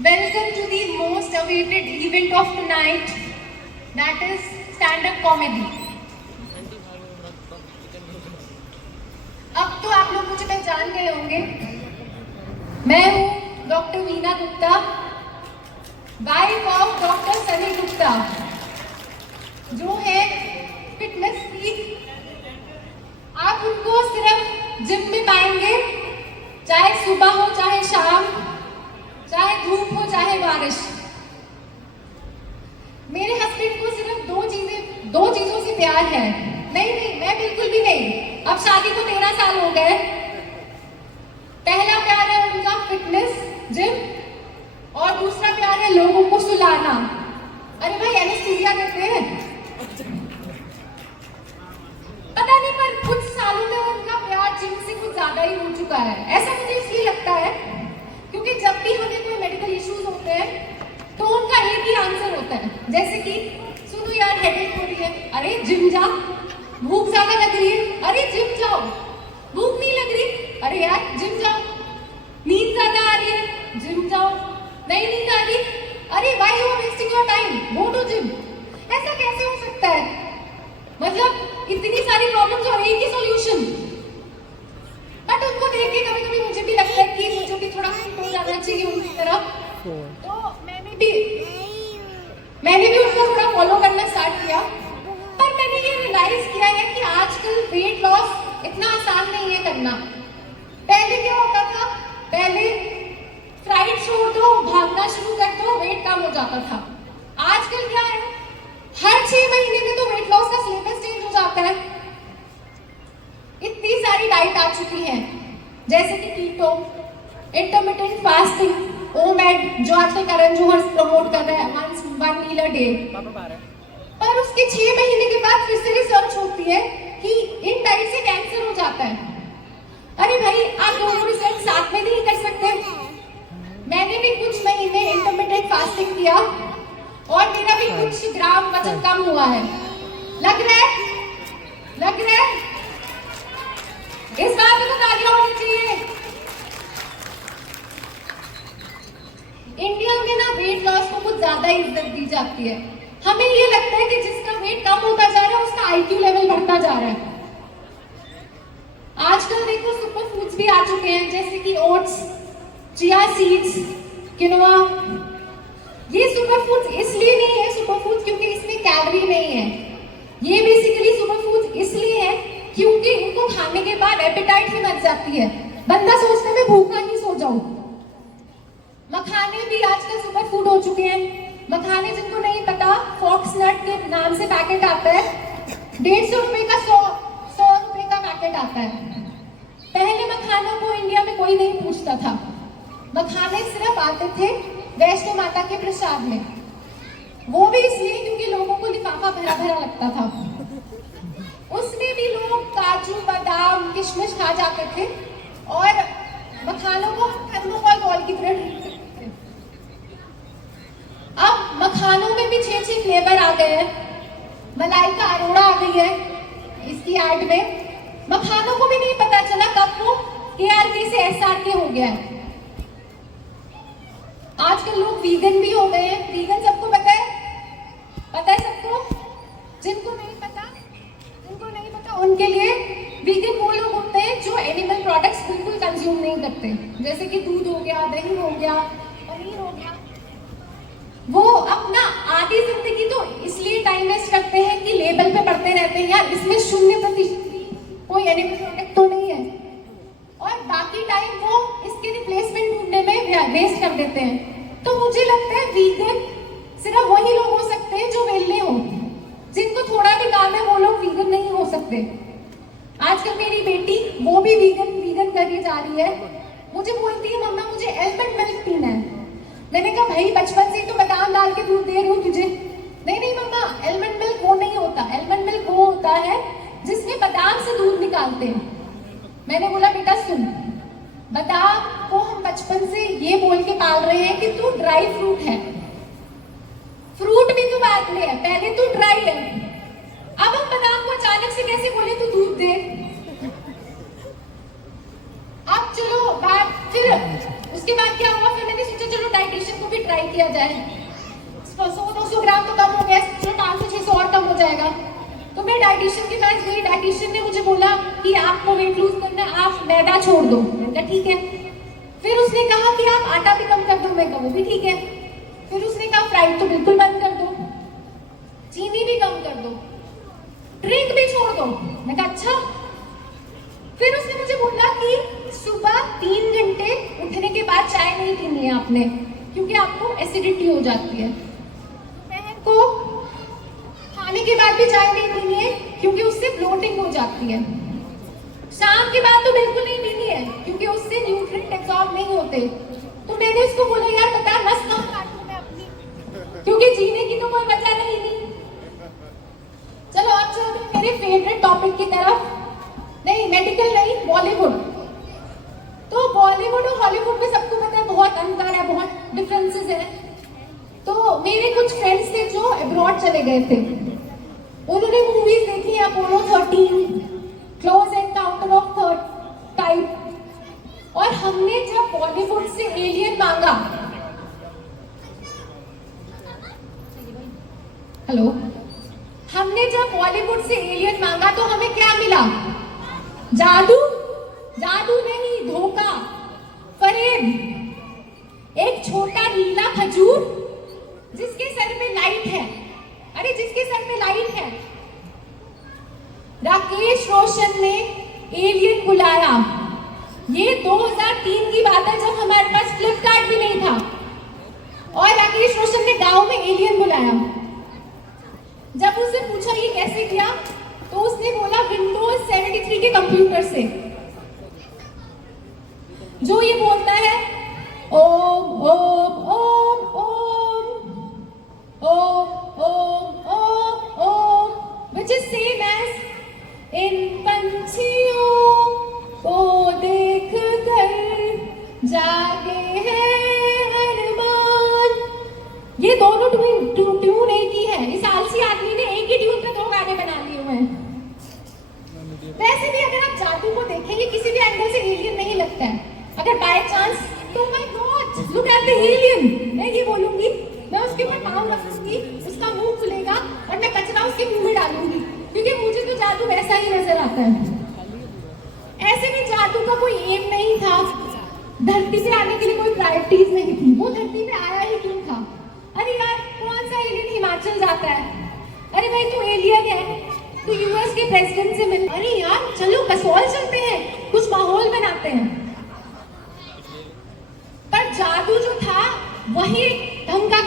Welcome to the most awaited event of the night, that is stand-up comedy. अब तो आप लोग मुझे पहचान गए होंगे। मैं हूँ doctor Veena Gupta, wife of doctor Sunny Gupta, जो है फिटनेस फ्रीक। आप उनको सिर्फ जिम में पाएंगे, चाहे सुबह हो चाहे शाम, चाहे धूप हो चाहे बारिश। मेरे हस्बैंड को सिर्फ दो चीजों से प्यार है। नहीं, मैं बिल्कुल भी नहीं। अब शादी को 13 साल हो गए। पहला प्यार है उनका फिटनेस, जिम, और दूसरा प्यार है लोगों को सुलाना। अरे भाई, एनेस्थीसिया देते हैं। पता नहीं, पर कुछ सालों में उनका प्यार जिम से कुछ ज्यादा ही हो चुका है। ऐसा मुझे इसलिए लगता है क्योंकि जब भी हमें कोई मेडिकल इश्यूज होते हैं तो उनका एक ही आंसर होता है, जैसे कि सुनो यार, हेडेक हो रही है, अरे जिम जा। भूख ज्यादा लग रही है, अरे जिम जाओ। भूख नहीं लग रही, अरे यार जिम जाओ। नींद ज्यादा आ रही है, जिम जाओ। नहीं नींद आ रही, अरे why you are wasting your time, go to gym. ऐसा कैसे हो सकता है? मतलब इतनी सारी प्रॉब्लम्स और एक ही सॉल्यूशन। बट उनको देख के कभी कभी मुझे भी लगता है कि मुझे भी थोड़ा फिट हो जाना चाहिए उनकी तरफ। तो मैंने भी उनको थोड़ा फॉलो करना स्टार्ट किया। पर मैंने ये रियलाइज किया है कि आजकल वेट लॉस इतना आसान नहीं है करना। पहले क्या होता था, पहले फ्राइड छोड़ दो, भागना शुरू कर दो, वेट कम हो जाता था। आजकल क्या है, हर 6 महीने में तो वेट लॉस का सिलेबस चेंज हो जाता है। इतनी सारी डाइट आ चुकी है, जैसे कि कीटो, इंटरमिटेंट फास्टिंग, ओमेड, जो आजकल करण जौहर प्रमोट कर रहे हैं, 1 मील अ डे। पर उसके 6 महीने के बाद फिर से रिसर्च होती है कि इन डाइट से कैंसर हो जाता है। अरे भाई, आप दोनों रिसर्च साथ में नहीं कर सकते। मैंने भी कुछ महीने इंटरमिटेंट फास्टिंग किया और मेरा भी कुछ ग्राम वजन कम हुआ है। लग रहा है इस बात को तालियां होनी चाहिए। इंडिया में ना वेट लॉस को कुछ ज्यादा इज्जत दी जाती है। हमें ये लगता है कि जिसका वेट कम होता जा रहा है उसका आईक्यू लेवल बढ़ता जा रहा है। आजकल देखो सुपर फूड्स भी आ चुके हैं, जैसे कि ओट्स, चिया सीड्स, किनोआ। ये सुपर फूड्स इसलिए नहीं है सुपर फूड्स क्योंकि इसमें कैलोरी नहीं है। ये बेसिकली सुपर फूड्स इसलिए है क्योंकि इनको खाने के बाद एपेटाइट ही मच जाती है। बंदा सोचता है मैं भूखा ही सो जाऊं। मखाने भी आजकल सुपर फूड हो चुके हैं। मखाने, जिनको नहीं पता, फॉक्स नट के नाम से पैकेट आता है। 150 रुपए का 100 रुपए का पैकेट आता है। पहले मखानों को इंडिया में कोई नहीं पूछता था। मखाने सिर्फ आते थे वैष्णो माता के प्रसाद में, वो भी इसलिए क्योंकि लोगों को लिफाफा भरा भरा लगता था। उसमें भी लोग काजू, बादाम, किशमिश खा जाते थे और मखानों को थर्मोकॉल बॉल की तरह ट्रीट करते थे। अब मखानों में भी 6 फ्लेवर आ गए हैं। मलाई का अरोड़ा आ गई है इसकी ऐड में। मखानों को भी नहीं पता चला कब वो ARK से SRK हो गया है। आजकल लोग वीगन भी हो गए हैं। वीगन सबको पता है सबको? जिनको नहीं पता उनके लिए वीगन वो लोग होते हैं जो एनिमल प्रोडक्ट्स बिल्कुल कंज्यूम नहीं करते, जैसे कि दूध हो गया, दही हो गया, पनीर हो गया। वो अपना आधी जिंदगी तो इसलिए टाइम वेस्ट करते हैं कि लेबल पे पढ़ते रहते हैं यार इसमें 0% कोई एनिमल प्रोडक्ट तो नहीं है, और बाकी टाइम वो इसके रिप्लेसमेंट ढूंढने में वेस्ट कर देते हैं। तो मुझे लगता है वीगन सिर्फ वही लोग हो सकते हैं जो वेले हो। जिनको थोड़ा भी काम है वो लोग वीगन नहीं हो सकते। आजकल मेरी बेटी वो भी वीगन करके जा रही है। मुझे बोलती है मम्मा मुझे एलमंड मिल्क पीना है। मैंने कहा भाई बचपन से ही तो बादाम डाल के दूध दे रही हूँ तुझे। नहीं मम्मा, एलमंड मिल्क वो नहीं होता। एलमंड मिल्क वो होता है जिसमें बादाम से दूध निकालते हैं। मैंने बोला बेटा सुन, बादाम को हम बचपन से ये बोल के पाल रहे हैं कि तू ड्राई फ्रूट है। फ्रूट भी तो बाद में है, पहले तू ड्राई है। अब हम बादाम को अचानक से कैसे बोले तू दूध दे? अब चलो बात, फिर उसके बाद क्या हुआ, फिर मैंने सोचा चलो डाइटिशियन को ट्राई किया जाए। 100-200 ग्राम तो कम हो गया, चलो 500-600 और कम हो जाएगा। तो मैं डाइटिशियन के पास गई, डाइटिशियन ने मुझे बोला कि आपको वेट लूज करना है, आप मैदा छोड़ दो। मैंने कहा ठीक है। फिर उसने कहा कि आप आटा भी कम कर दो। मैं कहा वो भी ठीक है। फिर उसने कहा फ्राइड तो बिल्कुल बंद कर दो, चीनी भी कम कर दो, ड्रिंक भी छोड़ दो। मैं कहा अच्छा। फिर उसने मुझे बोला कि सुबह 3 घंटे उठने के बाद चाय नहीं पीनी है आपने, क्योंकि आपको एसिडिटी हो जाती है। दोपहर को खाने के बाद भी चाय नहीं पीनी है, क्योंकि उससे ब्लोटिंग हो जाती है। शाम के बाद तो बिल्कुल नहीं पीनी है, क्योंकि उससे न्यूट्रिएंट एब्सॉर्ब नहीं होते। तो मैंने उसको बोला यार बता नस कहाँ काटूं मैं अपनी, क्योंकि जीने की तो कोई वजह नहीं। चलो अब चलते हैं मेरे फेवरेट टॉपिक की तरफ। नहीं मेडिकल नहीं, बॉलीवुड। तो बॉलीवुड और हॉलीवुड में सबको पता है बहुत अंतर है, बहुत डिफरेंसेस है। तो मेरे कुछ फ्रेंड्स थे जो अब्रॉड चले गए थे, उन्होंने मूवीज देखी Apollo 13, close encounter of third type. और हमने जब बॉलीवुड से एलियन मांगा, हेलो, हमने जब बॉलीवुड से एलियन मांगा तो हमें क्या मिला? जादू? जादू नहीं, धोखा, फरेब। एक छोटा नीला खजूर जिसके सर में लाइट है, अरे जिसके सर में लाइट है। राकेश रोशन ने एलियन बुलाया। ये 2003 की बात है, जब हमारे पास फ्लिपकार्ट भी नहीं था, और राकेश रोशन ने गांव में एलियन बुलाया। जब उससे पूछा ये कैसे किया, तो उसने बोला विंडोज 73 के कंप्यूटर से, जो ये बोलता है Om Om Om Om Om Om Om Om, which is same as इन पंछियों को देख कर जागे हैं अरमान। ये दोनों ट्यून एक ही है। इस आलसी आदमी ने एक ही ट्यून पे 2 गाने बना लिए हुए हैं। वैसे भी अगर आप जादू को देखेंगे किसी भी एंगल से एलियन नहीं लगता है। अगर बाय चांस, तो my God look at the alien, मैं ये बोलूंगी, मैं उसके ऊपर पाँव रखूंगी, उसका मुंह खुलेगा और मैं कचरा उसके मुंह में डालूंगी, क्योंकि मुझे तो जादू वैसा ही नजर आता है। ऐसे में जादू का कोई एम नहीं था, धरती पे आने के लिए कोई प्रायोरिटीज नहीं थी, वो धरती पे आया ही क्यों था? अरे यार कौन सा एलियन हिमाचल जाता है? अरे भाई तू एलियन है, तू यूएस के प्रेसिडेंट से मिल। अरे यार चलो कसौल चलते हैं, कुछ माहौल बनाते हैं। पर जादू जो था वही ढंग का